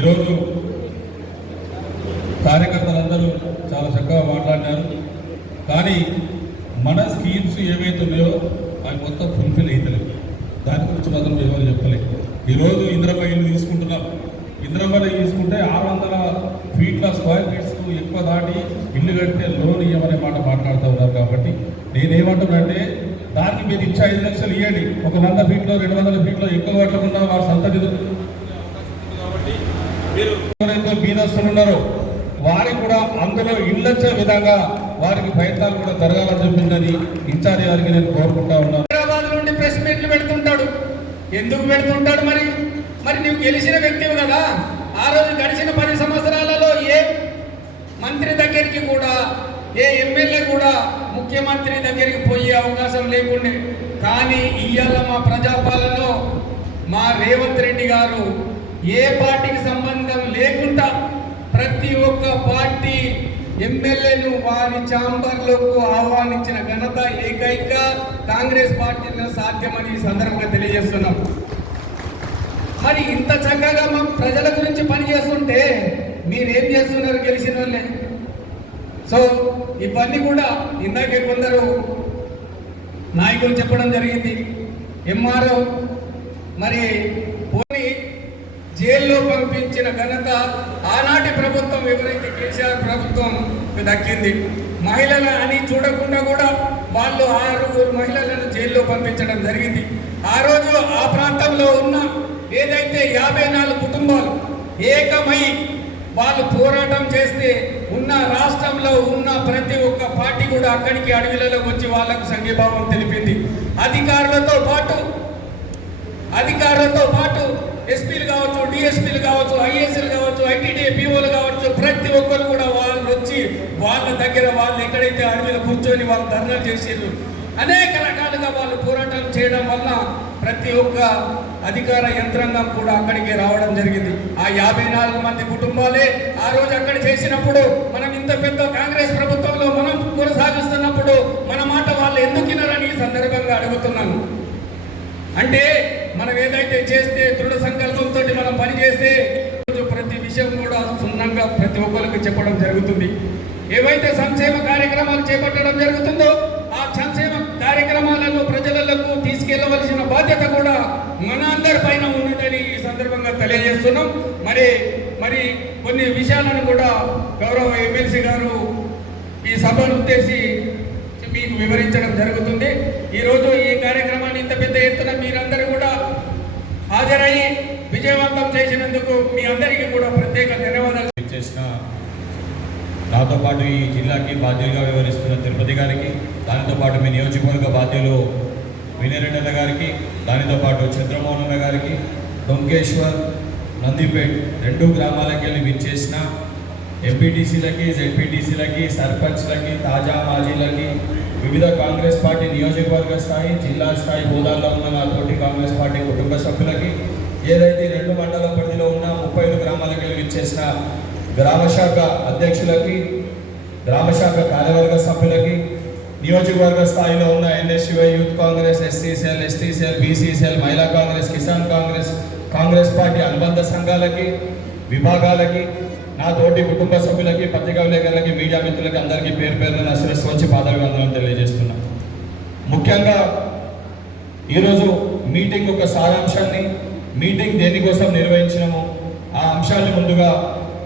ఈరోజు కార్యకర్తలందరూ చాలా చక్కగా మాట్లాడినారు. కానీ మన స్కీమ్స్ ఏవైతే ఉన్నాయో అవి మొత్తం ఫుల్ఫిల్ అవుతలేవు. దాని గురించి మాత్రం ఎవరు చెప్పలేదు. ఈరోజు ఇందిరమ్మ ఇల్లు తీసుకుంటున్నాం. ఇందిరమ్మలో తీసుకుంటే 600 ఫీట్ల స్క్వేర్ ఫీట్స్కు ఎక్కువ దాటి ఇల్లు కడితే లోన్ ఇవ్వమనే మాట మాట్లాడుతూ ఉన్నారు. కాబట్టి నేనేమంటున్నానంటే దానికి మీరు ఇచ్చే 5 లక్షలు ఇవ్వండి. ఒక 100 ఫీట్లో 200 ఫీట్లో ఎక్కువ కట్టకుండా వారి సొంత నిధులు కాబట్టి మీరు ఎవరైతే బీదస్తులు ఉన్నారో వారికి కూడా అందులో ఇళ్ళొచ్చే విధంగా వారికి ప్రయత్నాలు కూడా జరగాలని చెప్పిందని ఇన్ఛార్జి గారికి నేను కోరుకుంటా ఉన్నాను. హైదరాబాద్ నుండి ప్రెస్ మీట్లు పెడుతుంటాడు. ఎందుకు పెడుతుంటాడు? మరి నువ్వు గెలిచిన వ్యక్తివి కదా. ఆ రోజు గడిచిన 10 సంవత్సరాలలో ఏ మంత్రి దగ్గరికి కూడా, ఏ ఎమ్మెల్యే కూడా ముఖ్యమంత్రి దగ్గరికి పోయే అవకాశం లేకుండే. కానీ ఇవాళ మా ప్రజాపాలనలో మా రేవంత్ రెడ్డి గారు ఏ పార్టీకి సంబంధం లేకుండా ప్రతి ఒక్క పార్టీ ఎమ్మెల్యేను వారి ఛాంబర్లకు ఆహ్వానించిన ఘనత ఏకైక కాంగ్రెస్ పార్టీలో సాధ్యమని ఈ సందర్భంగా తెలియజేస్తున్నాం. మరి ఇంత చక్కగా మా ప్రజల గురించి పనిచేస్తుంటే మీరేం చేస్తున్నారు గెలిచిన వాళ్ళే? సో ఇవన్నీ కూడా ఇందాకే కొందరు నాయకులు చెప్పడం జరిగింది. ఎంఆర్ఓ మరి పోయి జైల్లో పంపించిన ఘనత ఆనాటి ప్రభుత్వం, ఎవరైతే కేసీఆర్ ప్రభుత్వం దక్కింది. మహిళలు అని చూడకుండా కూడా వాళ్ళు 6 మహిళలను జైల్లో పంపించడం జరిగింది. ఆ రోజు ఆ ప్రాంతంలో ఉన్న ఏదైతే 54 కుటుంబాలు ఏకమై వాళ్ళు పోరాటం చేస్తే ఉన్న రాష్ట్రంలో ఉన్న ప్రతి ఒక్క పార్టీ కూడా అక్కడికి అడవిలలోకి వచ్చి వాళ్లకు సంఘీభావం తెలిపింది. అధికారులతో పాటు ఎస్పీలు కావచ్చు, డిఎస్పీలు కావచ్చు, ఐఏఎస్లు కావచ్చు, ఐటీడీఏ పీఓలు కావచ్చు, ప్రతి ఒక్కరు కూడా వాళ్ళు వచ్చి వాళ్ళ దగ్గర వాళ్ళు ఎక్కడైతే అడవిలో కూర్చొని వాళ్ళు ధర్నాలు చేసేది అనేక రకాలుగా వాళ్ళు పోరాటం చేయడం వల్ల ప్రతి ఒక్క అధికార యంత్రాంగం కూడా అక్కడికి రావడం జరిగింది. ఆ 54 మంది కుటుంబాలే ఆ రోజు అక్కడ చేసినప్పుడు మనం ఇంత పెద్ద కాంగ్రెస్ ప్రభుత్వంలో మనం కొనసాగిస్తున్నప్పుడు మన మాట వాళ్ళు ఎందుకు వినరని ఈ సందర్భంగా అడుగుతున్నాను. అంటే మనం ఏదైతే చేస్తే దృఢ సంకల్పంతో మనం పనిచేస్తే ప్రతి విషయం కూడా క్షుణ్ణంగా ప్రతి ఒక్కరికి చెప్పడం జరుగుతుంది. ఏవైతే సంక్షేమ కార్యక్రమాలు చేపట్టడం జరుగుతుందో ఆ సంక్షేమ కార్యక్రమాలను ప్రజలకు తీసుకెళ్లవలసిన బాధ్యత కూడా మన అందరి పైన ఉన్నదని ఈ సందర్భంగా తెలియజేస్తున్నాం. మరి కొన్ని విషయాలను కూడా గౌరవ ఎమ్మెల్సీ గారు ఈ సభను ఉద్దేశించి మీకు వివరించడం జరుగుతుంది. ఈరోజు ఈ కార్యక్రమాన్ని ఇంత పెద్ద ఎత్తున మీరందరూ కూడా హాజరయ్యి విజయవంతం చేసినందుకు మీ అందరికీ కూడా ప్రత్యేక ధన్యవాదాలు. చేసిన నాతో పాటు ఈ జిల్లాకి బాధ్యులుగా వివరిస్తున్న తిరుపతి గారికి, దానితో పాటు మీ నియోజకవర్గ బాధ్యులు వినయరెడ్డి గారికి, దానితో పాటు చంద్రమోహన్ గారికి, డొంకేశ్వర్, నందిపేట్ 2 గ్రామాలకు వెళ్ళి విచ్చేసిన ఎంపీటీసీలకి, జెడ్పీటీసీలకి, సర్పంచ్లకి, తాజా మాజీలకి, వివిధ కాంగ్రెస్ పార్టీ నియోజకవర్గ స్థాయి, జిల్లా స్థాయి హోదాల్లో ఉన్న నా తోటి కాంగ్రెస్ పార్టీ కుటుంబ సభ్యులకి, ఏదైతే 2 మండల పరిధిలో ఉన్న 35 గ్రామాలకు వెళ్ళి విచ్చేసిన గ్రామశాఖ అధ్యక్షులకి, గ్రామశాఖ కార్యవర్గ సభ్యులకి, నియోజకవర్గ స్థాయిలో ఉన్న NSUI, youth Congress, SC cell, ST cell, BC cell, మహిళా కాంగ్రెస్, కిసాన్ కాంగ్రెస్, కాంగ్రెస్ పార్టీ అనుబంధ సంఘాలకి, విభాగాలకి, నా తోటి కుటుంబ సభ్యులకి, పత్రికా విలేకరులకి, మీడియా మిత్రులకి అందరికీ పేరు పేరున నా శిరస్సు వచ్చి పాదాభివందనం తెలియజేస్తున్నా. ముఖ్యంగా ఈరోజు మీటింగ్ ఒక సారాంశాన్ని, మీటింగ్ దేనికోసం నిర్వహించినామో ఆ అంశాన్ని ముందుగా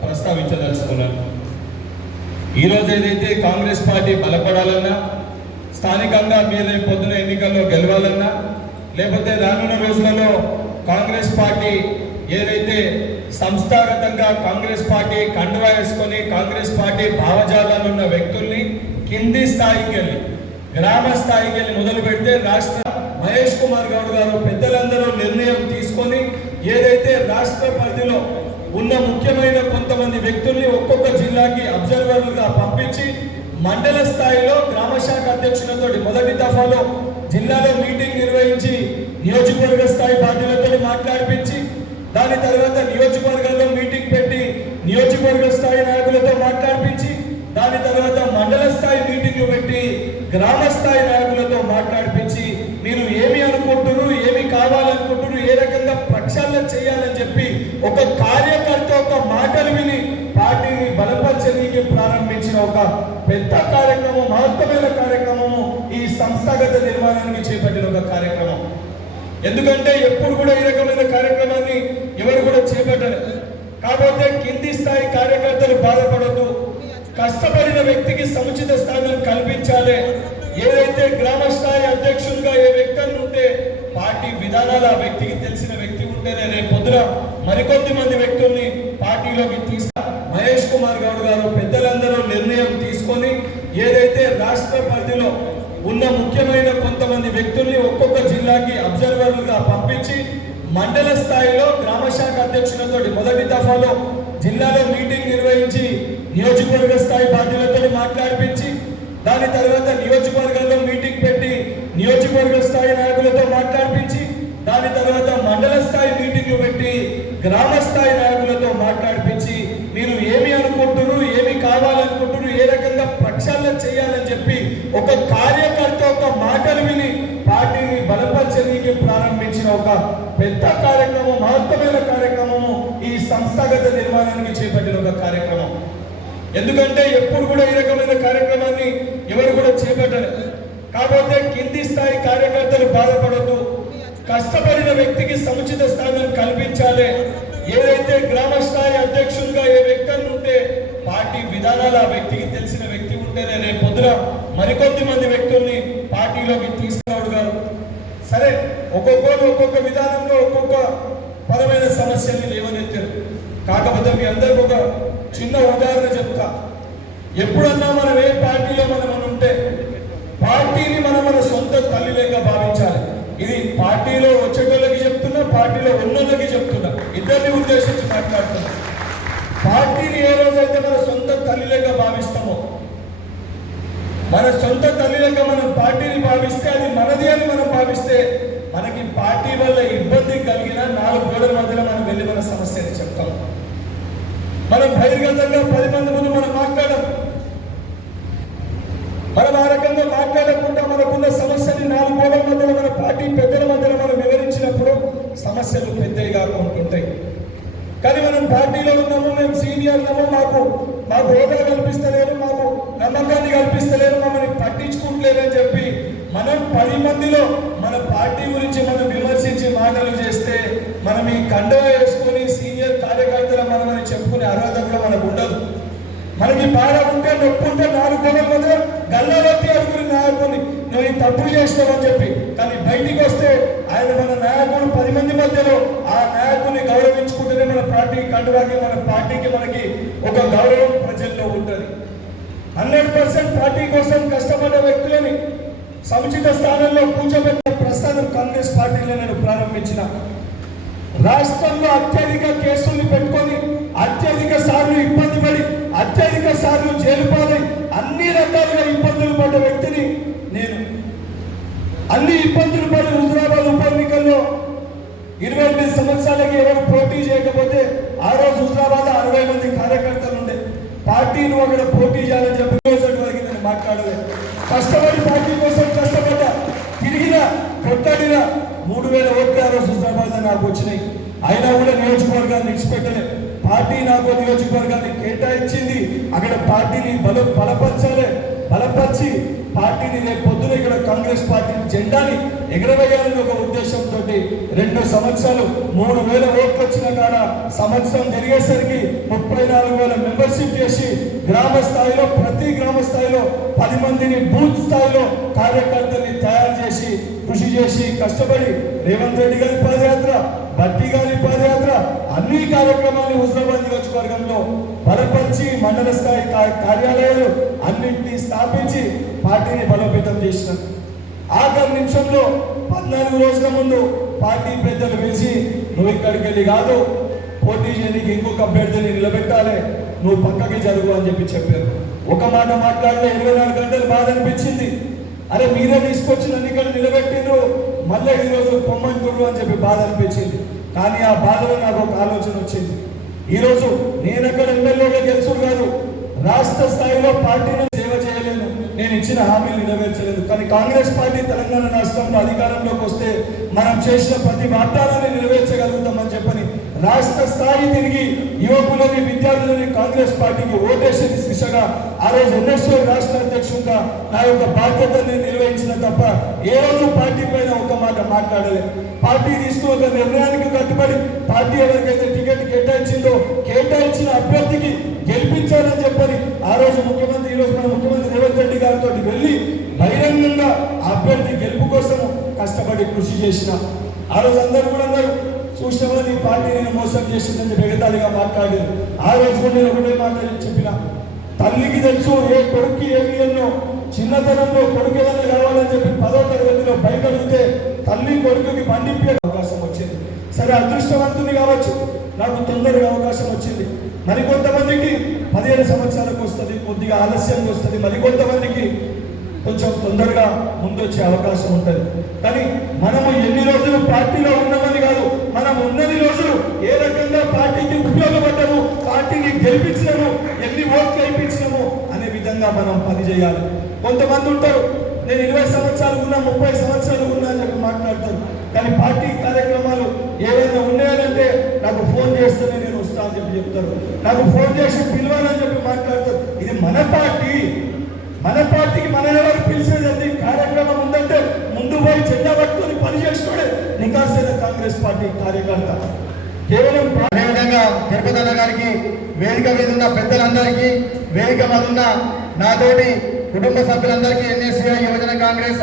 ప్రస్తావించదలుచుకున్నాను. ఈరోజు ఏదైతే కాంగ్రెస్ పార్టీ బలపడాలన్నా, స్థానికంగా మీరు పొద్దున ఎన్నికల్లో గెలవాలన్నా, లేకపోతే రానున్న రోజులలో కాంగ్రెస్ పార్టీ ఏదైతే సంస్థాగతంగా కాంగ్రెస్ పార్టీ కండువా వేసుకొని కాంగ్రెస్ పార్టీ భావజాలాలు ఉన్న వ్యక్తుల్ని కింది స్థాయికి వెళ్ళి, గ్రామ స్థాయికి వెళ్ళి మొదలు పెడితే రాష్ట్ర మహేష్ కుమార్ గౌడ్ గారు పెద్దలందరూ నిర్ణయం తీసుకొని ఏదైతే రాష్ట్ర పరిధిలో ఉన్న ముఖ్యమైన కొంతమంది వ్యక్తుల్ని ఒక్కొక్క జిల్లాకి అబ్జర్వర్లుగా పంపించి మండల స్థాయిలో గ్రామశాఖ అధ్యక్షులతో మొదటి దఫాలో జిల్లాలో మీటింగ్ నిర్వహించి నియోజకవర్గ స్థాయి బాధ్యులతో మాట్లాడిపించి, దాని తర్వాత నియోజకవర్గాల్లో మీటింగ్ పెట్టి నియోజకవర్గ స్థాయి నాయకులతో మాట్లాడిపించి, దాని తర్వాత మండల స్థాయి మీటింగ్లు పెట్టి గ్రామ స్థాయి నాయకులతో మాట్లాడిపించి, మీరు ఏమి అనుకుంటున్నారు, ఏమి కావాలనుకుంటున్నారు, ఏ రకంగా ప్రక్షాళన చేయాలని చెప్పి ఒక కార్యకర్త ఒక మాటలు విని పార్టీని బలపరచడానికి ప్రారంభించిన ఒక పెద్ద కార్యక్రమం, మహత్తమైన కార్యక్రమము ఈ సంస్థాగత నిర్మాణానికి చేపట్టిన ఒక కార్యక్రమం. ఎందుకంటే ఎప్పుడు కూడా ఈ రకమైన కార్యక్రమాన్ని ఎవరు కూడా చేపట్టలేదు. కాకపోతే కింది స్థాయి కార్యకర్తలు బాధపడద్దు, కష్టపడిన వ్యక్తికి సముచిత స్థానం కల్పించాలి. ఏదైతే గ్రామ స్థాయి అధ్యక్షులుగా ఏ వ్యక్తి ఉంటే పార్టీ విధానాలు ఆ వ్యక్తికి తెలిసిన వ్యక్తి ఉంటేనే రేపు పొద్దున మరికొద్ది మంది వ్యక్తుల్ని పార్టీలోకి మహేష్ కుమార్ గౌడ్ గారు పెద్దలందరూ నిర్ణయం తీసుకొని ఏదైతే రాష్ట్ర పరిధిలో ఉన్న ముఖ్యమైన కొంతమంది వ్యక్తుల్ని ఒక్కొక్క జిల్లాకి అబ్జర్వర్లుగా పంపించి మండల స్థాయిలో గ్రామ శాఖ అధ్యక్షులతో మొదటి దఫాలో జిల్లాలో మీటింగ్ నిర్వహించి నియోజకవర్గ స్థాయి బాధ్యులతో మాట్లాడిపించి దాని తర్వాత నియోజకవర్గాల్లో మీటింగ్ పెట్టి నియోజకవర్గ స్థాయి నాయకులతో మాట్లాడిపించి దాని తర్వాత మండల స్థాయి మీటింగ్లు పెట్టి గ్రామ స్థాయి నాయకులతో మాట్లాడిపించి మీరు ఏమి అనుకుంటున్నారు, ఏమి కావాలనుకుంటున్నారు, ఏ రకంగా ప్రక్షాళన చేయాలని చెప్పి ఒక కార్యకర్త ఒక మాటలు విని పార్టీని బలపరచడానికి ప్రారంభించిన ఒక పెద్ద కార్యక్రమం, మహత్తమైన కార్యక్రమము ఈ సంస్థాగత నిర్మాణానికి చేపట్టిన ఒక కార్యక్రమం. ఎందుకంటే ఎప్పుడు కూడా ఈ రకమైన కార్యక్రమాన్ని ఎవరు కూడా చేపట్టలేదు. కాకపోతే కింది స్థాయి కార్యకర్తలు బాధపడద్దు, కష్టపడిన వ్యక్తికి సముచిత స్థానం కల్పించాలి. ఏదైతే గ్రామ స్థాయి అధ్యక్షులుగా ఏ వ్యక్తి ఉంటే పార్టీ విధానాలు ఆ వ్యక్తికి తెలిసిన వ్యక్తి ఉంటేనే రేపు పొద్దున మరికొద్ది మంది వ్యక్తుల్ని పార్టీలోకి తీసుకురావడం. సరే, ఒక్కొక్కరు ఒక్కొక్క విధానంలో ఒక్కొక్క పరమైన సమస్యల్ని లేవనెత్తారు. కాకపోతే మీ అందరికి ఒక చిన్న ఉదాహరణ చెప్తా. ఎప్పుడన్నా మనం ఏ పార్టీలో మనం ఉంటే పార్టీని మన సొంత తల్లి లేక భావించాలి. ఇది పార్టీలో వచ్చేటోళ్ళకి చెప్తున్నా, పార్టీలో ఉన్నోళ్ళకి చెప్తున్నా, ఇద్దరిని ఉద్దేశించి మాట్లాడుతున్నా. పార్టీని ఏ రోజైతే మన సొంత తల్లి లేక భావిస్తామో, మన సొంత తల్లి లేక మనం పార్టీని భావిస్తే అది మనది అని మనం భావిస్తే మనకి పార్టీ వల్ల ఇబ్బంది కలిగిన 4 గోడల మధ్యలో మనం వెళ్ళి మన సమస్యని చెప్తాం. మనం బహిర్గతంగా 10 మంది ముందు మనం మాట్లాడడం, మనం ఆ రకంగా మాట్లాడకుండా మనకున్న సమస్యని 4 గోడల మధ్యలో మన పార్టీ పెద్దల మధ్యలో మనం వివరించినప్పుడు సమస్యలు పెద్దగా ఉంటుంటాయి. కానీ మనం పార్టీలో ఉన్నాము, మేము సీనియర్లము, మాకు హోదా కల్పిస్తలేరు, మాకు నమ్మకాన్ని కల్పిస్తలేరు, మమ్మల్ని పట్టించుకుంటలేరని చెప్పి మనం 10 మందిలో మన పార్టీ గురించి మనం విమర్శించి మాటలు చేస్తే మనం ఈ కండవ వేసుకొని సీనియర్ కార్యకర్తల మనమని చెప్పుకునే అర్హత కూడా మనకు ఉండదు. మనకి బాధ ఉంటే నొప్పి ఉంటే 4 గోడల మధ్య గల్లాలొత్తి అనుకుని నాయకుడిని నువ్వు ఈ తప్పులు చేస్తావని చెప్పి, కానీ బయటికి వస్తే ఆయన మన నాయకుడు 10 మంది మధ్యలో ఆ నాయకుడిని గౌరవించుకుంటేనే మన పార్టీ కండువాకి మన పార్టీకి మనకి ఒక గౌరవం ప్రజల్లో ఉంటుంది. 100% పార్టీ కోసం కష్టపడ్డ వ్యక్తులని సముచిత స్థానంలో కూర్చోబెట్టిన ప్రస్థానం కాంగ్రెస్ పార్టీలో నేను ప్రారంభించిన. రాష్ట్రంలో అత్యధిక కేసుల్ని పెట్టుకొని అత్యధిక సార్లు ఇబ్బంది పడి అత్యధిక సార్లు జైలు పాలై అన్ని రకాలుగా ఇబ్బందులు పడ్డ వ్యక్తిని నేను. అన్ని ఇబ్బందులు పడి హుజురాబాద్ ఉప ఎన్నికల్లో 28 సంవత్సరాలకి ఎవరు పోటీ చేయకపోతే ఆ రోజు హుజురాబాద్ 60 మంది కార్యకర్తలు ఉండే. పార్టీని అక్కడ పోటీ చేయాలని చెప్పి వరకు నేను మాట్లాడలేదు. కష్టపడి పార్టీ కోసం కష్టపడ్డా, తిరిగిన కొట్టాడిన 3000 ఓట్లు ఆ రోజు హుజురాబాద్ నాకు వచ్చినాయి. అయినా కూడా నియోజకవర్గాన్ని విడిచిపెట్టలేదు. పార్టీ నాకు నియోజకవర్గాన్ని కేటాయించింది. అక్కడ పార్టీని బలపరచాలి, బలపరిచి పార్టీని రేపు పొద్దున ఇక్కడ కాంగ్రెస్ పార్టీ జెండాని ఎగరవేయాలని ఒక ఉద్దేశంతో 2 సంవత్సరాలు 3000 ఓట్లు వచ్చిన కాడ సంవత్సరం జరిగేసరికి 34,000 మెంబర్షిప్ చేసి గ్రామ స్థాయిలో ప్రతి గ్రామ స్థాయిలో 10 మందిని బూత్ స్థాయిలో కార్యకర్తల్ని తయారు చేసి కృషి చేసి కష్టపడి రేవంత్ రెడ్డి గారి పాదయాత్ర, బట్టి గారి పాదయాత్ర, అన్ని కార్యక్రమాలు హుజురాబాద్ నియోజకవర్గంలో బలపరిచి మండల స్థాయి కార్యాలయాలు అన్నింటినీ స్థాపించి పార్టీని బలోపేతం చేసినారు. ఆఖరి నిమిషంలో 14 రోజుల ముందు పార్టీ పెద్దలు పిలిచి నువ్వు ఇక్కడికి వెళ్ళి కాదు, పోటీ చేయడానికి ఇంకొక అభ్యర్థిని నిలబెట్టాలి, నువ్వు పక్కకి జరుగు అని చెప్పారు. ఒక మాట మాట్లాడితే 24 గంటలు బాధ అనిపించింది. అరే మీరే తీసుకొచ్చిన ఎన్నికలు నిలబెట్టిండ్రు, మళ్ళీ ఈరోజు పొమ్మంటుర్రు అని చెప్పి బాధ అనిపించింది. కానీ ఆ బాధలో నాకు ఒక ఆలోచన వచ్చింది. ఈరోజు నేను అక్కడ ఎమ్మెల్యేగా గెలుచుడు కాదు, రాష్ట్ర స్థాయిలో పార్టీని సేవ చేయలేను, నేను ఇచ్చిన హామీలు నెరవేర్చలేదు. కానీ కాంగ్రెస్ పార్టీ తెలంగాణ రాష్ట్రంలో అధికారంలోకి వస్తే మనం చేసిన ప్రతి వాగ్దానాన్ని నెరవేర్చగలుగుతామని చెప్పని రాష్ట్ర స్థాయి తిరిగి యువకులని విద్యార్థులని కాంగ్రెస్ పార్టీకి ఓటేసే దిశగా ఆ రోజు ఎన్ఎస్ఓ రాష్ట్ర అధ్యక్షుడిగా నా యొక్క బాధ్యతని నిర్వహించిన తప్ప ఏ రోజు పార్టీ పైన ఒక మాట మాట్లాడలేదు. పార్టీ తీసుకున్న ఒక నిర్ణయానికి కట్టుబడి పార్టీ ఎవరికైతే టికెట్ కేటాయించిందో కేటాయించిన అభ్యర్థికి గెలిపించాలని చెప్పని ఆ రోజు ముఖ్యమంత్రి, ఈ రోజు మన ముఖ్యమంత్రి రేవంత్ రెడ్డి గారితో వెళ్ళి బహిరంగంగా అభ్యర్థి గెలుపు కోసం కష్టపడి కృషి చేసిన ఆ రోజు అందరూ కూడా అన్నారు, చూసిన ఈ పార్టీ నేను మోసం చేసిందని వెగతాళిగా మాట్లాడారు. ఆ రోజు కూడా నేను ఒకటే మాట చెప్పిన, తల్లికి తెలుసు ఏ కొడుక్కి ఏమి ఎన్నో. చిన్నతనంలో కొడుకు ఏదైనా కావాలని చెప్పి 10వ తరగతిలో బయట అడిగితే తల్లి కొడుకుకి బండిప్పే అవకాశం వచ్చింది. సరే, అదృష్టవంతుని కావచ్చు, నాకు తొందరగా అవకాశం వచ్చింది. మరికొంతమందికి 15 సంవత్సరాలకు వస్తుంది, కొద్దిగా ఆలస్యంగా వస్తుంది, మరికొంతమందికి కొంచెం తొందరగా ముందొచ్చే అవకాశం ఉంటుంది. కానీ మనము ఎన్ని రోజులు పార్టీలో ఉన్నామని కాదు, మనం ఉన్నన్ని రోజులు ఏ రకంగా పార్టీకి ఉపయోగపడ్డాము, పార్టీని గెలిపించినాము, ఎన్ని ఓట్లు గెలిపించినాము అనే విధంగా మనం పనిచేయాలి. కొంతమంది ఉంటారు, నేను 20 సంవత్సరాలు ఉన్నా, 30 సంవత్సరాలు ఉన్నా అని చెప్పి మాట్లాడతారు. కానీ పార్టీ కార్యక్రమాలు ఏవైనా ఉన్నాయనంటే నాకు ఫోన్ చేస్తేనే నేను వస్తా అని చెప్పి చెప్తారు, నాకు ఫోన్ చేసి పిలవాలని చెప్పి మాట్లాడతారు. ఇది మన పార్టీ, మన పార్టీకి మన ఎవరు పిలిచేది కార్యక్రమం ఉందంటే ముందు పోయి చెడ్డ పట్టుకొని పనిచేసుకోడే నికాసైన కాంగ్రెస్ పార్టీ కార్యకర్త. కేవలం అదేవిధంగా తిరుపతి అన్న గారికి, వేదిక మీద ఉన్న పెద్దలందరికీ, వేదిక మీద ఉన్న నాతోటి కుటుంబ సభ్యులందరికీ, ఎన్ఎస్సీఐ యువజన కాంగ్రెస్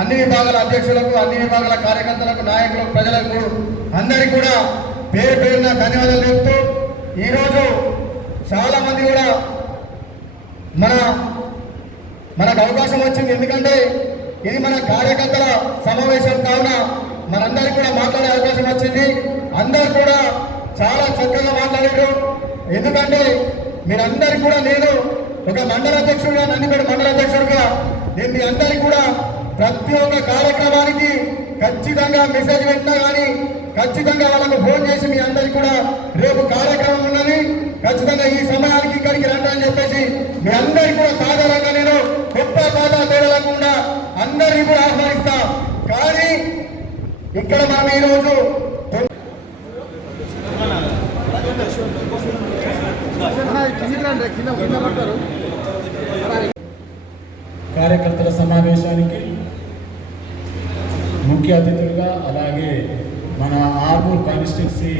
అన్ని విభాగాల అధ్యక్షులకు, అన్ని విభాగాల కార్యకర్తలకు, నాయకులకు, ప్రజలకు అందరికీ కూడా పేరు పేరున ధన్యవాదాలు చెప్తూ, ఈరోజు చాలా మంది కూడా మనకు అవకాశం వచ్చింది. ఎందుకంటే ఇది మన కార్యకర్తల సమావేశం కావున మనందరికీ కూడా మాట్లాడే అవకాశం వచ్చింది. అందరూ కూడా చాలా చక్కగా మాట్లాడారు. ఎందుకంటే మీరందరికీ కూడా నేను ఒక మండల అధ్యక్షుడిగా, నందిపేట మండల అధ్యక్షుడిగా నేను మీ అందరికీ కూడా ప్రతి ఒక్క కార్యక్రమానికి ఖచ్చితంగా మెసేజ్ పెట్టినా కానీ ఖచ్చితంగా వాళ్ళకు ఫోన్ చేసి మీ అందరికీ కూడా రేపు కార్యక్రమం ఉన్నది, ఖచ్చితంగా ఈ సమయానికి ఇక్కడికి రండి అని చెప్పేసి మీ అందరికీ కూడా సాధారణంగా నేను కొత్త పాత తేడా లేకుండా అందరినీ కూడా ఆహ్వానిస్తా. కానీ ఇక్కడ మనం ఈరోజు కార్యకర్తల సమావేశానికి ముఖ్య అతిథులుగా, అలాగే మన ఆర్మూర్ కాన్స్టిట్యున్సీ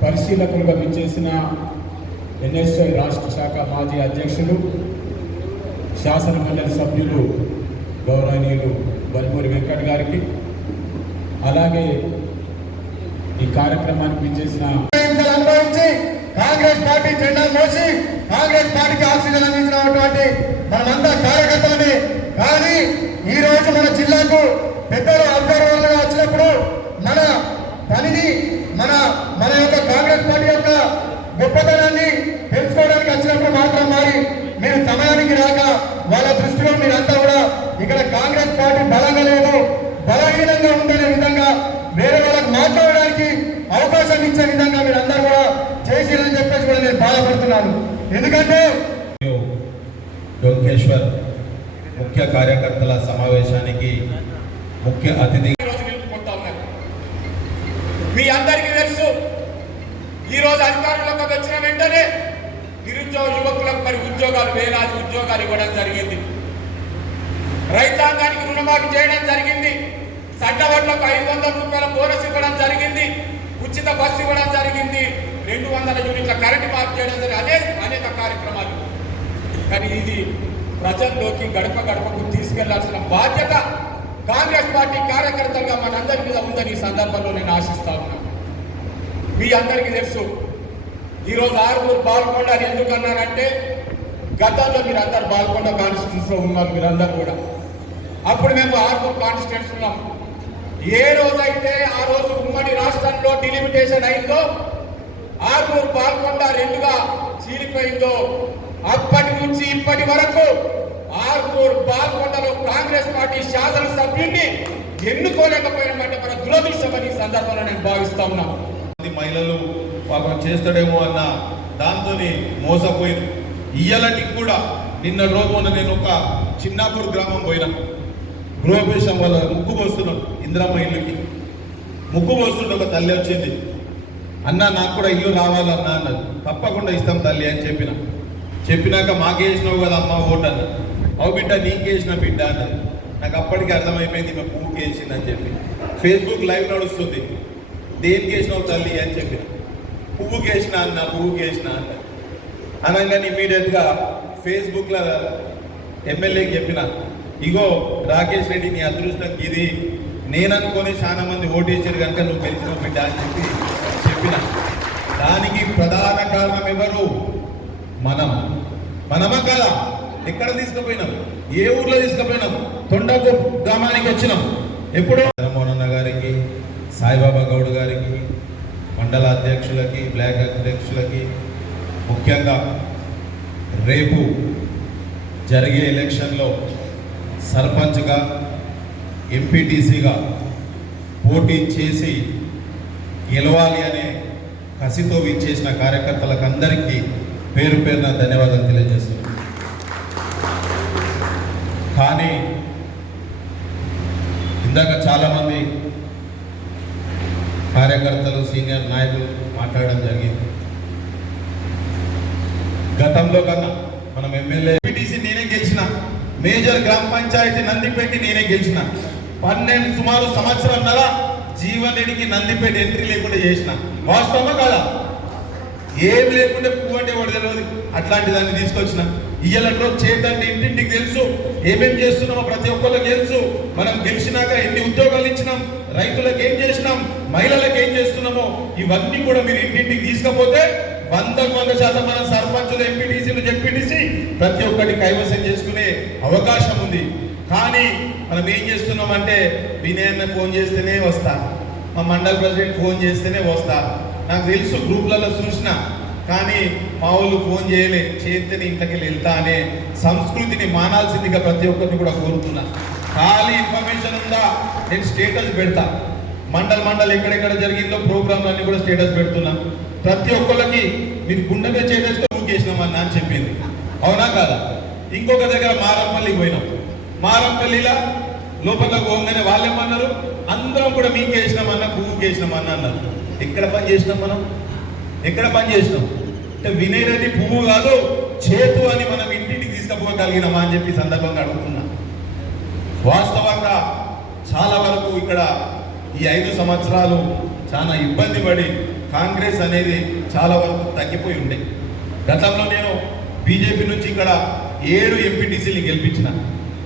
పరిశీలకులుగా విచ్చేసిన ఎన్ఎస్ఐ రాష్ట్ర శాఖ మాజీ అధ్యక్షులు, శాసన మండలి సభ్యులు గౌరవనీయులు బల్మూరి వెంకట్ గారికి, అలాగే ఈ కార్యక్రమానికి విచ్చేసిన అనుభవించి కాంగ్రెస్ పార్టీ జెండా మోసి కాంగ్రెస్ పార్టీకి ఆక్సిజన్ అందించినటువంటి మనమంతా కార్యకర్తలమే. కానీ ఈ రోజు మన జిల్లాకు పెద్దలు అబ్జర్వర్లుగా వచ్చినప్పుడు మన పనిని మన యొక్క కాంగ్రెస్ పార్టీ యొక్క గొప్పతనాన్ని తెలుసుకోవడానికి వచ్చినప్పుడు మాత్రం మీరు సమయానికి రాక వాళ్ళ దృష్టిలో మీరంతా కూడా ఇక్కడ కాంగ్రెస్ పార్టీ బలంగా లేదు, బలహీనంగా ఉందనే విధంగా వేరే వాళ్ళకి మాట్లాడడానికి అవకాశం ఇచ్చే విధంగా మీరందరూ కూడా చేసిరని చెప్పేసి కూడా నేను బాధపడుతున్నాను. ఎందుకంటే డొంకేశ్వర్ ముఖ్య కార్యకర్తల సమావేశానికి ముఖ్య అతిథి మీ అందరికీ తెలుసు, ఈరోజు అధికారంలోకి వచ్చిన వెంటనే నిరుద్యోగ యువకులకు మరి ఉద్యోగాలు, వేలాది ఉద్యోగాలు ఇవ్వడం జరిగింది. రైతాంగానికి రుణమాఫీ చేయడం జరిగింది. సడ్డవడ్లకు 500 రూపాయల బోనస్ ఇవ్వడం జరిగింది. ఉచిత బస్సు ఇవ్వడం జరిగింది. 200 యూనిట్ల కరెంటు మార్పు చేయడం జరిగింది. అనేక కార్యక్రమాలు. కానీ ఇది ప్రజల్లోకి గడప గడపకు తీసుకెళ్లాల్సిన బాధ్యత కాంగ్రెస్ పార్టీ కార్యకర్తలుగా మనందరి మీద ఉందని ఈ సందర్భంలో నేను ఆశిస్తా ఉన్నాను. మీ అందరికీ తెలుసు, ఈరోజు ఆర్మూర్ బాల్కొండ అని ఎందుకు అన్నారంటే, గతంలో మీరందరూ బాల్కొండ కాన్స్టిట్యూన్సీలో ఉన్నారు. మీరందరూ కూడా అప్పుడు మేము ఆర్మూర్ కాన్స్టిట్యూన్సీ ఉన్నాం. ఏ రోజైతే ఆ రోజు ఉమ్మడి రాష్ట్రంలో డిలిమిటేషన్ అయిందో, ఆర్మూర్ బాల్కొండ 2గా చీలిపోయిందో, అప్పటి నుంచి ఇప్పటి వరకు ఆర్మూర్ బాల్కొండలో కాంగ్రెస్ పార్టీ శాసనసభ్యుడిని ఎన్నుకోలేకపోయినామంటే మన దురదృష్టమని ఈ సందర్భంలో నేను భావిస్తా ఉన్నాను. మహిళలు పాపం చేస్తాడేమో అన్న దాంతో మోసపోయింది. ఇయ్యాలటికి కూడా నిన్న రోజు మొన్న నేను ఒక చిన్నాపూర్ గ్రామం పోయినా, గృహప్రవేశం వల్ల ముగ్గు పోస్తున్నాం, ఇందిరమ్మ ఇల్లుకి ముగ్గు పోస్తుంటే ఒక తల్లి వచ్చింది. అన్న నాకు కూడా ఇల్లు రావాలన్నా అన్నది. తప్పకుండా ఇస్తాం తల్లి అని చెప్పినాక మాకేసినావు కదా అమ్మ ఓటు అన్న. అవు బిడ్డ నీకేసిన బిడ్డ అన్నది. నాకు అప్పటికి అర్థమైపోయింది ఈమె పువ్వుకి వేసిందని చెప్పి. ఫేస్బుక్ లైవ్ నడుస్తుంది, దేనికి వేసినావు తల్లి అని చెప్పిన. పువ్వుకి వేసిన అన్న, పువ్వుకి వేసిన అన్న అనగానే ఇమీడియట్గా ఫేస్బుక్లో ఎమ్మెల్యేకి చెప్పిన, ఇగో రాకేష్ రెడ్డి నీ అదృష్టం ఇది, నేను అనుకొని చాలా మంది ఓటేసారు కనుక నువ్వు గెలిచిన బిడ్డ అని చెప్పిన. దానికి ప్రధాన కారణం ఎవరు? మనమా కదా? ఎక్కడ తీసుకుపోయినాం? ఏ ఊర్లో తీసుకుపోయినాం? తొండకు గ్రామానికి వచ్చినాం. ఎప్పుడు మోహనన్న గారికి, సాయిబాబా గౌడ్ గారికి, మండల అధ్యక్షులకి, బ్లాక్ అధ్యక్షులకి, ముఖ్యంగా రేపు జరిగే ఎలక్షన్లో సర్పంచ్గా, ఎంపీటీసీగా పోటీ చేసి గెలవాలి అనే కసితో విచ్చేసిన కార్యకర్తలకు అందరికీ పేరు పేరున ధన్యవాదాలు తెలియజేస్తున్నాను. కానీ ఇందాక చాలామంది కార్యకర్తలు, సీనియర్ నాయకులు మాట్లాడడం జరిగింది. గతంలో కన్నా మనం ఎమ్మెల్యే, ఎంపీటీసీ నేనే గెలిచిన, మేజర్ గ్రామ పంచాయతీ నందిపేట నేనే గెలిచిన, 12 సుమారు సంవత్సరంన్నర జీవన్ రెడ్డికి నందిపేట ఎంట్రీ లేకుండా చేసిన. వాస్తవమా కాదా? ఏం లేకుంటే పువ్వు అంటే వాడు తెలియదు, అట్లాంటి దాన్ని తీసుకొచ్చిన. ఇయ్యలట్లో చేతండి ఇంటింటికి తెలుసు, ఏమేం చేస్తున్నామో ప్రతి ఒక్కరికి తెలుసు. మనం గెలిచినాక ఎన్ని ఉద్యోగాలు ఇచ్చినాం, రైతులకు ఏం చేసినాం, మహిళలకు ఏం చేస్తున్నామో ఇవన్నీ కూడా మీరు ఇంటింటికి తీసుకపోతే 100% మనం సర్పంచులు, ఎంపీటీసీలు, జెడ్పీటీసీ ప్రతి ఒక్కటి కైవసం చేసుకునే అవకాశం ఉంది. కానీ మనం ఏం చేస్తున్నామంటే వినయన్న ఫోన్ చేస్తేనే వస్తా, మా మండల ప్రెసిడెంట్ ఫోన్ చేస్తేనే వస్తా, నాకు తెలుసు గ్రూప్లలో చూసిన, కానీ మా వాళ్ళు ఫోన్ చేస్తేనే ఇంట్లోకి వెళ్తా అనే సంస్కృతిని మానాల్సిందిగా ప్రతి ఒక్కరిని కూడా కోరుతున్నా. ఖాళీ ఇన్ఫర్మేషన్ ఉందా నేను స్టేటస్ పెడతా. మండల్ ఎక్కడెక్కడ జరిగిందో ప్రోగ్రాంలు అన్ని కూడా స్టేటస్ పెడుతున్నా. ప్రతి ఒక్కరికి మీరు గుండెగా చేసేసుకో చేసినామన్నా అని చెప్పింది. అవునా కాదా? ఇంకొక దగ్గర మారంపల్లికి పోయినాం. మారంపల్లిలా లోపల పోగానే వాళ్ళేమన్నారు, అందరం కూడా మీకు వేసినామన్నా, పువ్వుకి వేసినామన్నా అన్నారు. ఎక్కడ పని చేసినాం మనం? ఎక్కడ పని చేసినాం? అంటే వినయ్ రెడ్డి పువ్వు కాదు చేతు అని మనం ఇంటింటికి తీసుకుపోగలిగినామా అని చెప్పి సందర్భంగా అడుగుతున్నా. వాస్తవంగా చాలా వరకు ఇక్కడ ఈ 5 సంవత్సరాలు చాలా ఇబ్బంది పడి కాంగ్రెస్ అనేది చాలా వరకు తగ్గిపోయి ఉండే. గతంలో నేను బీజేపీ నుంచి ఇక్కడ 7 ఎంపీటీసీలు గెలిపించిన.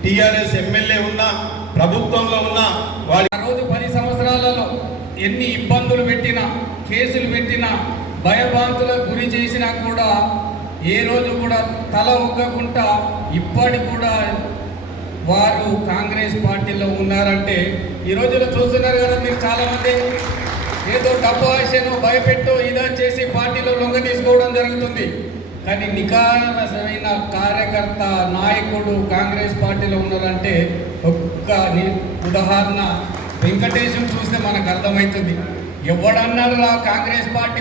టీఆర్ఎస్ ఎమ్మెల్యే ఉన్నా, ప్రభుత్వంలో ఉన్నా వాడి ఆ రోజు 10 సంవత్సరాలలో ఎన్ని ఇబ్బందులు పెట్టినా, కేసులు పెట్టినా, భయభ్రాంతులకు గురి చేసినా కూడా ఏ రోజు కూడా తల ఒగ్గకుండా ఇప్పటికి కూడా వారు కాంగ్రెస్ పార్టీలో ఉన్నారంటే ఈ రోజుల్లో చూస్తున్నారు కదా మీరు. చాలామంది ఏదో డబ్బు ఆశను భయపెట్టు ఇదో చేసి పార్టీలో లొంగ తీసుకోవడం జరుగుతుంది. కానీ నికారమైన కార్యకర్త, నాయకుడు కాంగ్రెస్ పార్టీలో ఉన్నారంటే ఒక్క ఉదాహరణ వెంకటేశం చూస్తే మనకు అర్థమవుతుంది. ఎవడన్నాడు రా కాంగ్రెస్ పార్టీ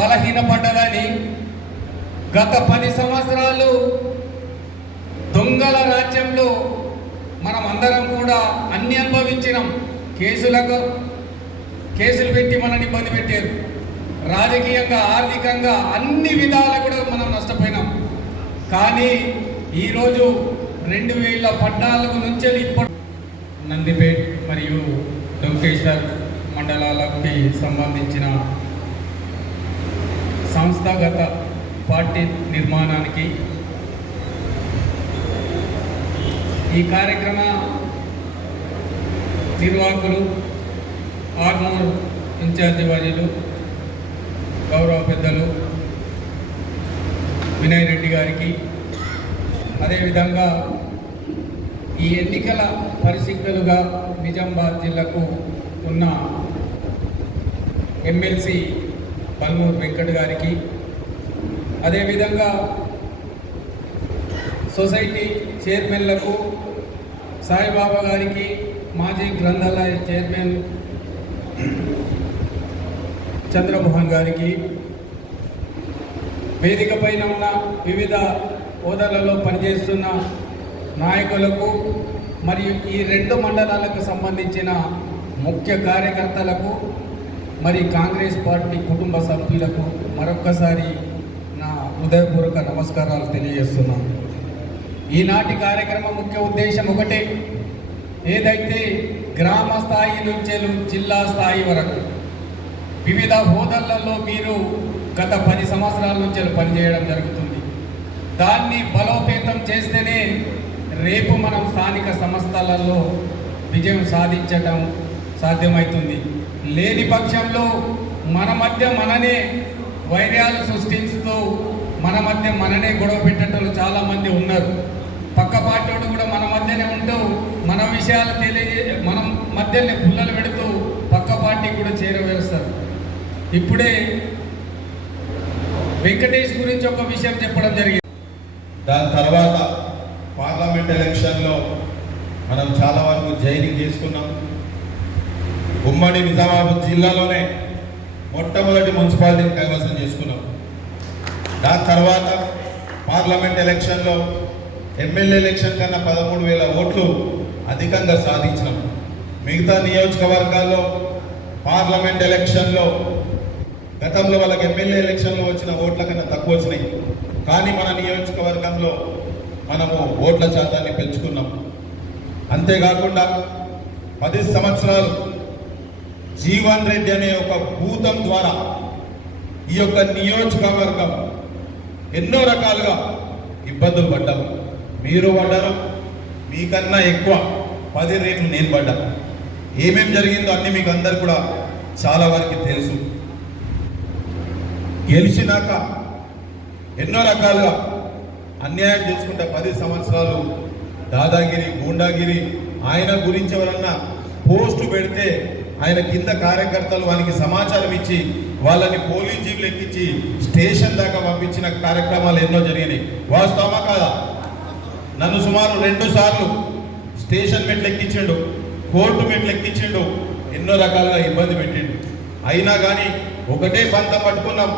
బలహీనపడ్డదని? గత 10 సంవత్సరాలు దొంగల రాజ్యంలో మనం అందరం కూడా అన్ని అనుభవించినాం. కేసులు పెట్టి మనల్ని ఇబ్బంది పెట్టారు. రాజకీయంగా, ఆర్థికంగా అన్ని విధాలు కూడా మనం నష్టపోయినాం. కానీ ఈరోజు 2014 నుంచి ఇప్పటి నందిపేట్ మరియు డొంకేశ్వర్ మండలాలకి సంబంధించిన సంస్థాగత పార్టీ నిర్మాణానికి ఈ కార్యక్రమ నిర్వాహకులు, ఆర్మూర్ ఇన్ఛార్జి వర్యులు, గౌరవ పెద్దలు వినయ్ రెడ్డి గారికి, అదేవిధంగా ఈ ఎన్నికల పరిశీలకులుగా నిజామాబాద్ జిల్లాకు ఉన్న ఎమ్మెల్సీ బల్మూర్ వెంకట్ గారికి, అదేవిధంగా సొసైటీ చైర్మన్లకు, సాయిబాబా గారికి, మాజీ గ్రంథాలయ చైర్మన్ చంద్రమోహన్ గారికి, వేదిక పైన ఉన్న వివిధ హోదాలలో పనిచేస్తున్న నాయకులకు మరియు ఈ 2 మండలాలకు సంబంధించిన ముఖ్య కార్యకర్తలకు, మరి కాంగ్రెస్ పార్టీ కుటుంబ సభ్యులకు మరొక్కసారి నా హృదయపూర్వక నమస్కారాలు తెలియజేస్తున్నాను. ఈనాటి కార్యక్రమం ముఖ్య ఉద్దేశం ఒకటే, ఏదైతే గ్రామ స్థాయి నుంచి జిల్లా స్థాయి వరకు వివిధ హోదాలలో మీరు గత 10 సంవత్సరాల నుంచి పనిచేయడం జరుగుతుంది. దాన్ని బలోపేతం చేస్తేనే రేపు మనం స్థానిక సంస్థలలో విజయం సాధించడం సాధ్యమవుతుంది. లేని పక్షంలో మన మధ్య మననే వైర్యాలు సృష్టిస్తూ మన మధ్య మననే గొడవ పెట్టేటోళ్ళు చాలామంది ఉన్నారు. పక్క పార్టీడు కూడా మన మధ్యనే ఉంటూ మన విషయాలు మనం మధ్యనే పుల్లలు పెడుతూ పక్క పార్టీ కూడా చేరవేస్తారు. ఇప్పుడే వెంకటేష్ గురించి ఒక విషయం చెప్పడం జరిగింది. దాని తర్వాత పార్లమెంట్ ఎలక్షన్లో మనం చాలా వరకు జైనింగ్ చేసుకున్నాం. ఉమ్మడి నిజామాబాద్ జిల్లాలోనే మొట్టమొదటి మున్సిపాలిటీని కైవసం చేసుకున్నాం. దాని తర్వాత పార్లమెంట్ ఎలక్షన్లో ఎమ్మెల్యే ఎలక్షన్ కన్నా 13,000 ఓట్లు అధికంగా సాధించినాం. మిగతా నియోజకవర్గాల్లో పార్లమెంట్ ఎలక్షన్లో గతంలో వాళ్ళకి ఎమ్మెల్యే ఎలక్షన్లో వచ్చిన ఓట్ల కన్నా తక్కువ వచ్చినాయి. కానీ మన నియోజకవర్గంలో మనము ఓట్ల శాతాన్ని పెంచుకున్నాం. అంతేకాకుండా 10 సంవత్సరాలు జీవన్ రెడ్డి అనే ఒక భూతం ద్వారా ఈ యొక్క నియోజకవర్గం ఎన్నో రకాలుగా ఇబ్బందులు పడ్డాము. మీరు పడ్డారు, మీకన్నా ఎక్కువ 10 రెట్లు నేను పడ్డా. ఏమేం జరిగిందో అన్నీ మీకు అందరు కూడా చాలా వరకు తెలుసు. గెలిచినాక ఎన్నో రకాలుగా అన్యాయం చేసుకుంటే 10 సంవత్సరాలు దాదాగిరి గూండాగిరి, ఆయన గురించి ఎవరన్నా పోస్టు పెడితే ఆయన కింద కార్యకర్తలు వానికి సమాచారం ఇచ్చి వాళ్ళని పోలీస్ జీపులు ఎక్కించి స్టేషన్ దాకా పంపించిన కార్యక్రమాలు ఎన్నో జరిగినాయి. వాస్తవమా కాదా? నన్ను సుమారు 2 సార్లు స్టేషన్ మెట్లు ఎక్కించిండు, కోర్టు మెట్లు ఎక్కించిండు, ఎన్నో రకాలుగా ఇబ్బంది పెట్టిండు. అయినా కానీ ఒకటే పంతం పట్టుకున్నాం,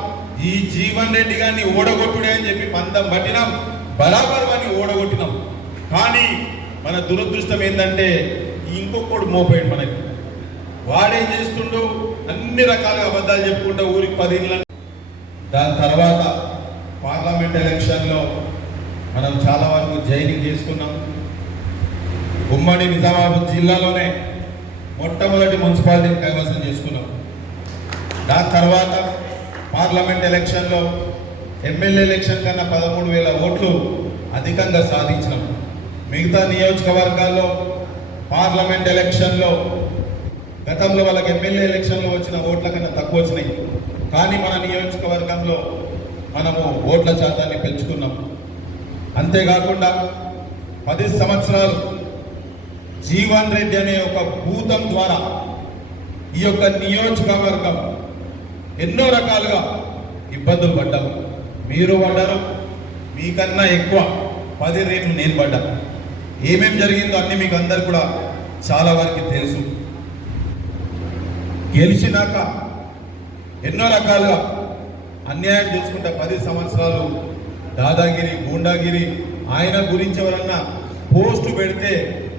ఈ జీవన్ రెడ్డి గారిని ఓడగొట్టుడే అని చెప్పి పంతం పట్టినాం, బరాబర్ వాడిని ఓడగొట్టినాం. కానీ మన దురదృష్టం ఏంటంటే ఇంకొకడు మోపోయాడు మనకి. వాడేం చేస్తుండో అన్ని రకాలుగా అబద్ధాలు చెప్పుకుంటూ ఊరికి 10 ఇళ్ళ. దాని తర్వాత పార్లమెంట్ ఎలక్షన్లో మనం చాలా వరకు జైనింగ్ చేసుకున్నాం. ఉమ్మడి నిజామాబాద్ జిల్లాలోనే మొట్టమొదటి మున్సిపాలిటీని కైవసం చేసుకున్నాం. దాని తర్వాత పార్లమెంట్ ఎలక్షన్లో ఎమ్మెల్యే ఎలక్షన్ కన్నా 13,000 ఓట్లు అధికంగా సాధించినాం. మిగతా నియోజకవర్గాల్లో పార్లమెంట్ ఎలక్షన్లో గతంలో వాళ్ళకి ఎమ్మెల్యే ఎలక్షన్లో వచ్చిన ఓట్ల కన్నా తక్కువ వచ్చినాయి. కానీ మన నియోజకవర్గంలో మనము ఓట్ల శాతాన్ని పెంచుకున్నాం. అంతేకాకుండా 10 సంవత్సరాలు జీవన్ రెడ్డి అనే ఒక భూతం ద్వారా ఈ యొక్క నియోజకవర్గం ఎన్నో రకాలుగా ఇబ్బందులు పడ్డాము. మీరు పడ్డారు, మీకన్నా ఎక్కువ 10 రెట్లు నేను పడ్డా. ఏమేం జరిగిందో అన్నీ మీకు అందరు కూడా చాలా వరకు తెలుసు. గెలిచినాక ఎన్నో రకాలుగా అన్యాయం చేసుకుంటే 10 సంవత్సరాలు దాదాగిరి గూండాగిరి, ఆయన గురించి ఎవరన్నా పోస్టు పెడితే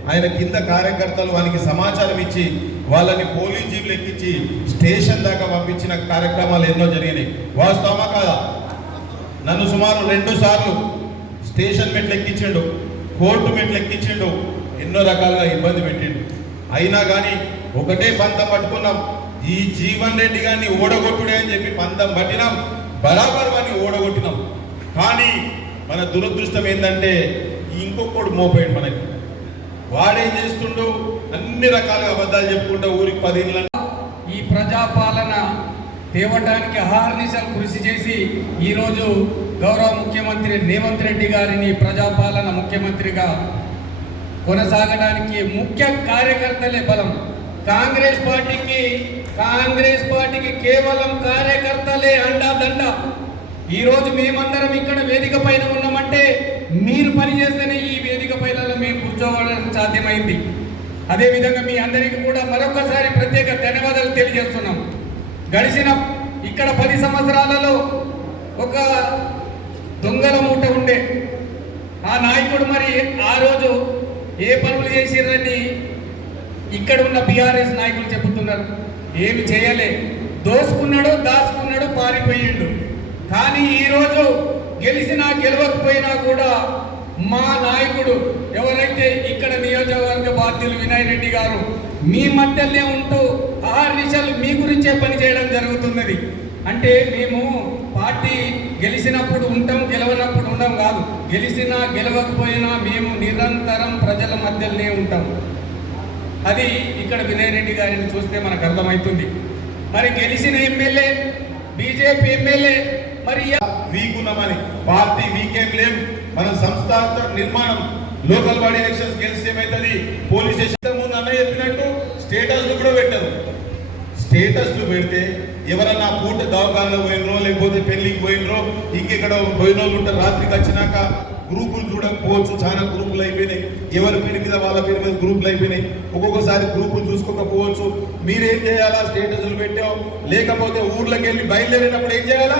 ఆయన కింద కార్యకర్తలు వానికి సమాచారం ఇచ్చి వాళ్ళని పోలీస్ జీపులు ఎక్కించి స్టేషన్ దాకా పంపించిన కార్యక్రమాలు ఎన్నో జరిగినాయి. వాస్తవమా కాదా? నన్ను సుమారు 2 సార్లు స్టేషన్ మెట్లు ఎక్కించిండు, కోర్టు మెట్లు ఎక్కించిండు, ఎన్నో రకాలుగా ఇబ్బంది పెట్టిండు. అయినా కానీ ఒకటే పంతం పట్టుకున్నాం, ఈ జీవన్ రెడ్డి గారిని ఓడగొట్టుడే అని చెప్పి పంతం పట్టినాం, బరాబర్ వాడిని ఓడగొట్టినాం. కానీ మన దురదృష్టం ఏంటంటే ఇంకొకడు మోపోయాడు మనకి. వాడేం చేస్తుండో అన్ని రకాలుగా అబద్ధాలు చెప్పుకుంటూ ఊరికి 10 ఇళ్ళ. ఈ ప్రజాపాలన తేవటానికి అహర్నిశలు కృషి చేసి ఈరోజు గౌరవ ముఖ్యమంత్రి రేవంత్ రెడ్డి గారిని ప్రజాపాలన ముఖ్యమంత్రిగా కొనసాగడానికి ముఖ్య కార్యకర్తలే బలం. కాంగ్రెస్ పార్టీకి కేవలం కార్యకర్తలే అండాదండ. ఈరోజు మేమందరం ఇక్కడ వేదిక పైన ఉన్నామంటే మీరు పనిచేస్తేనే ఈ వేదిక పైన మేము కూర్చోవడం సాధ్యమైంది. అదేవిధంగా మీ అందరికీ కూడా మరొకసారి ప్రత్యేక ధన్యవాదాలు తెలియజేస్తున్నాం. గడిచిన ఇక్కడ 10 సంవత్సరాలలో ఒక దొంగల మూట ఉండే ఆ నాయకుడు మరి ఆ రోజు ఏ పనులు చేసిరని ఇక్కడ ఉన్న బీఆర్ఎస్ నాయకులు చెబుతున్నారు. ఏమి చేయలే. దోసుకున్నాడు, దాచుకున్నాడు, పారిపోయిండు. కానీ ఈరోజు గెలిచినా గెలవకపోయినా కూడా మా నాయకుడు ఎవరైతే ఇక్కడ నియోజకవర్గ బాధ్యులు వినయ్ రెడ్డి గారు మీ మధ్యలోనే ఉంటూ ఆర్నిశలు మీ గురించే పనిచేయడం జరుగుతున్నది. అంటే మేము పార్టీ గెలిచినప్పుడు ఉంటాం, గెలవనప్పుడు ఉండం కాదు. గెలిచినా గెలవకపోయినా మేము నిరంతరం ప్రజల మధ్యలోనే ఉంటాం. అది ఇక్కడ వినయ్ రెడ్డి గారిని చూస్తే మనకు అర్థమవుతుంది. మరి గెలిచిన ఎమ్మెల్యే, బీజేపీ ఎమ్మెల్యే మరి వీకున్నామని పార్టీ వీకేం లేం. మన సంస్థ నిర్మాణం లోకల్ బాడీ ఎలక్షన్స్ గెలిస్తే ఏమైతుంది, పోలీస్ స్టేషన్ ముందు అన్న చెప్పినట్టు స్టేటస్లు కూడా పెట్టరు. స్టేటస్లు పెడితే ఎవరన్నా పూట దవాఖానలో పోయినరో లేకపోతే పెళ్లికి పోయినరో ఇంకెక్కడ పోయిన వాళ్ళు ఉంటారు. రాత్రికి వచ్చినాక గ్రూపులు చూడకపోవచ్చు, చాలా గ్రూపులు అయిపోయినాయి. ఎవరి పేరు మీద వాళ్ళ పేరు మీద గ్రూపులు అయిపోయినాయి. ఒక్కొక్కసారి గ్రూపులు చూసుకోకపోవచ్చు. మీరేం చేయాలా, స్టేటస్లు పెట్టావు లేకపోతే ఊర్లోకి వెళ్ళి బయలుదేరేటప్పుడు ఏం చేయాలా,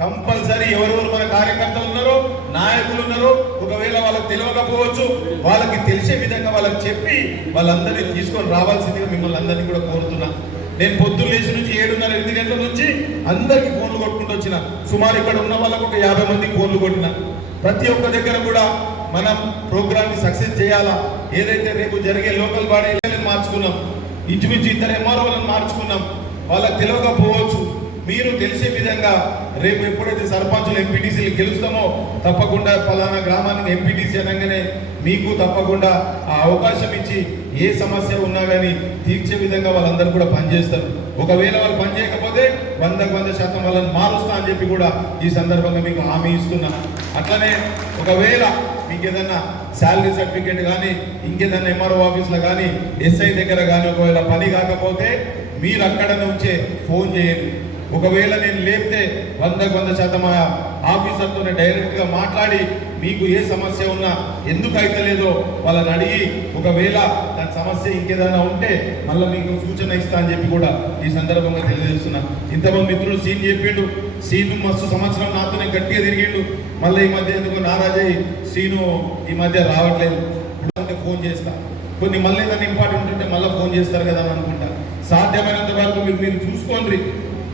కంపల్సరీ ఎవరెవరు మన కార్యకర్తలు ఉన్నారో, నాయకులు ఉన్నారో, ఒకవేళ వాళ్ళకి తెలియకపోవచ్చు, వాళ్ళకి తెలిసే విధంగా వాళ్ళకి చెప్పి వాళ్ళందరినీ తీసుకొని రావాల్సిందిగా మిమ్మల్ని అందరినీ కూడా కోరుతున్నా. నేను పొద్దున్న లేచి నుంచి 7:30-8 గంటల నుంచి అందరికి ఫోన్లు కొట్టుకుంటూ వచ్చిన. సుమారు ఇక్కడ ఉన్న వాళ్ళకు ఒక 50 మందికి ఫోన్లు కొట్టిన. ప్రతి ఒక్క దగ్గర కూడా మనం ప్రోగ్రామ్ని సక్సెస్ చేయాలా. ఏదైతే రేపు జరిగే లోకల్ బాడీ మార్చుకున్నాం, ఇంచుమించు 2 MROలను మార్చుకున్నాం. వాళ్ళకి తెలియకపోవచ్చు, మీరు తెలిసే విధంగా రేపు ఎప్పుడైతే సర్పంచులు ఎంపీటీసీలు గెలుస్తామో తప్పకుండా పలానా గ్రామానికి ఎంపీటీసీ అనగానే మీకు తప్పకుండా ఆ అవకాశం ఇచ్చి ఏ సమస్య ఉన్నా కానీ తీర్చే విధంగా వాళ్ళందరూ కూడా పనిచేస్తారు. ఒకవేళ వాళ్ళు పనిచేయకపోతే 100% వాళ్ళని మారుస్తా అని చెప్పి కూడా ఈ సందర్భంగా మీకు హామీ ఇస్తున్నా. అట్లనే ఒకవేళ మీకు ఏదన్నా శాలరీ సర్టిఫికేట్ కానీ ఇంకేదన్నా ఎంఆర్ఓ ఆఫీస్లో కానీ ఎస్ఐ దగ్గర కానీ ఒకవేళ పని కాకపోతే మీరు అక్కడ నుంచే ఫోన్ చేయండి. ఒకవేళ నేను లేపితే 100% ఆఫీసర్తోనే డైరెక్ట్గా మాట్లాడి మీకు ఏ సమస్య ఉన్నా ఎందుకు అయితలేదో వాళ్ళని అడిగి ఒకవేళ దాని సమస్య ఇంకేదైనా ఉంటే మళ్ళీ మీకు సూచన ఇస్తా అని చెప్పి కూడా ఈ సందర్భంగా తెలియజేస్తున్నా. ఇంతమంది మిత్రులు సీన్ చెప్పిండు, సీను మస్తు సంవత్సరం నాతోనే గట్టిగా తిరిగిండు. మళ్ళీ ఈ మధ్య ఎందుకు నారాజయ్యి సీను ఈ మధ్య రావట్లేదు, అంటే ఫోన్ చేస్తా. కొన్ని మళ్ళీ ఏదైనా ఇంపార్టెంట్ ఉంటే మళ్ళీ ఫోన్ చేస్తారు కదా అని అనుకుంటా. సాధ్యమైనంత వరకు మీరు చూసుకోండి.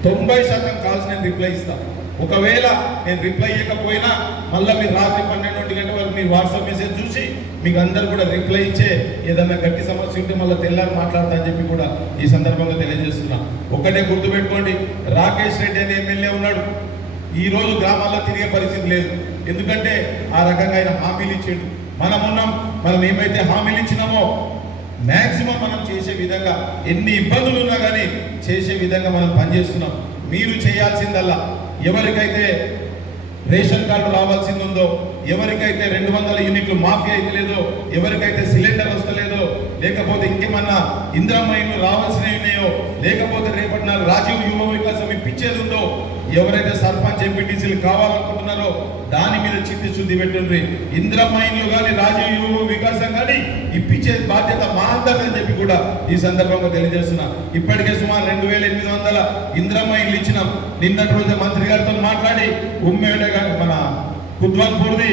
90% కాల్స్ నేను రిప్లై ఇస్తాను. ఒకవేళ నేను రిప్లై ఇవ్వకపోయినా మళ్ళీ మీరు రాత్రి 12 గంటల వరకు మీరు వాట్సాప్ మెసేజ్ చూసి మీకు అందరు కూడా రిప్లై ఇచ్చే ఏదన్నా గట్టి సమస్య ఉంటే మళ్ళీ తెల్లారి మాట్లాడతా అని చెప్పి కూడా ఈ సందర్భంగా తెలియజేస్తున్నా. ఒకటే గుర్తుపెట్టుకోండి, రాకేష్ రెడ్డి అనే ఎమ్మెల్యే ఉన్నాడు. ఈ రోజు గ్రామాల్లో తిరిగే పరిస్థితి లేదు. ఎందుకంటే ఆ రకంగా ఆయన హామీలు ఇచ్చాడు. మనం ఏమైతే హామీలు ఇచ్చినామో మ్యాక్సిమం మనం చేసే విధంగా, ఎన్ని ఇబ్బందులు ఉన్నా కానీ చేసే విధంగా మనం పనిచేస్తున్నాం. మీరు చేయాల్సిందల్లా ఎవరికైతే రేషన్ కార్డు రావాల్సింది ఉందో, ఎవరికైతే 200 యూనిట్లు మాఫీ అయితే లేదో, ఎవరికైతే సిలిండర్ వస్తలేదో, లేకపోతే ఇంకేమన్నా ఇందిరమ్మ ఇల్లు రావాల్సినవి ఉన్నాయో, లేకపోతే రేపటి నాడు రాజీవ్ యువ వికాసం ఇప్పించేది ఉందో, ఎవరైతే సర్పంచ్ ఎంపీటీసీలు కావాలనుకుంటున్నారో దాని మీద చిత్తశుద్ధి పెట్టుండ్రి. ఇందిరమ్మ ఇల్లు కానీ రాజీవ్ యువ వికాసం కానీ ఇప్పించే బాధ్యత మా అందరిని చెప్పి కూడా ఈ సందర్భంగా తెలియజేస్తున్నా. ఇప్పటికే సుమారు 2800 ఇందిరమ్మ ఇల్లు ఇచ్చినాం. నిన్నటి రోజు మంత్రి గారితో మాట్లాడి ఉమ్మేడ మన కుద్వాన్పూర్ది,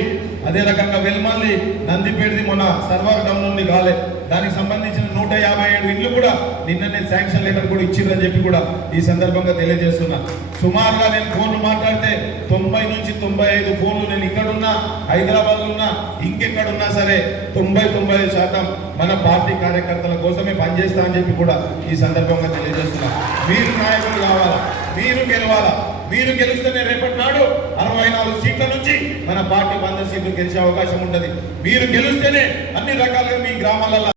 అదే రకంగా వెల్మల్లి, నందిపేటది మొన్న సర్వర్ డౌన్ ఉంది కాలే, దానికి సంబంధించిన 157 ఇళ్ళు కూడా నిన్ననే శాంక్షన్ లెటర్ కూడా ఇచ్చిరని చెప్పి కూడా ఈ సందర్భంగా తెలియజేస్తున్నా. సుమారుగా నేను ఫోన్లు మాట్లాడితే 90 నుంచి 95 ఫోన్లు నేను ఇక్కడున్నా, హైదరాబాద్లో ఉన్నా, ఇంకెక్కడున్నా సరే 90-95% మన పార్టీ కార్యకర్తల కోసమే పనిచేస్తా అని చెప్పి కూడా ఈ సందర్భంగా తెలియజేస్తున్నా. మీరు నాయకులు కావాలా, మీరు గెలవాలా. మీరు గెలిస్తేనే రేపటి నాడు 64 సీట్ల నుంచి మన పార్టీ 100 సీట్లు గెలిచే అవకాశం ఉంటుంది. మీరు గెలిస్తేనే అన్ని రకాలుగా మీ గ్రామాలలో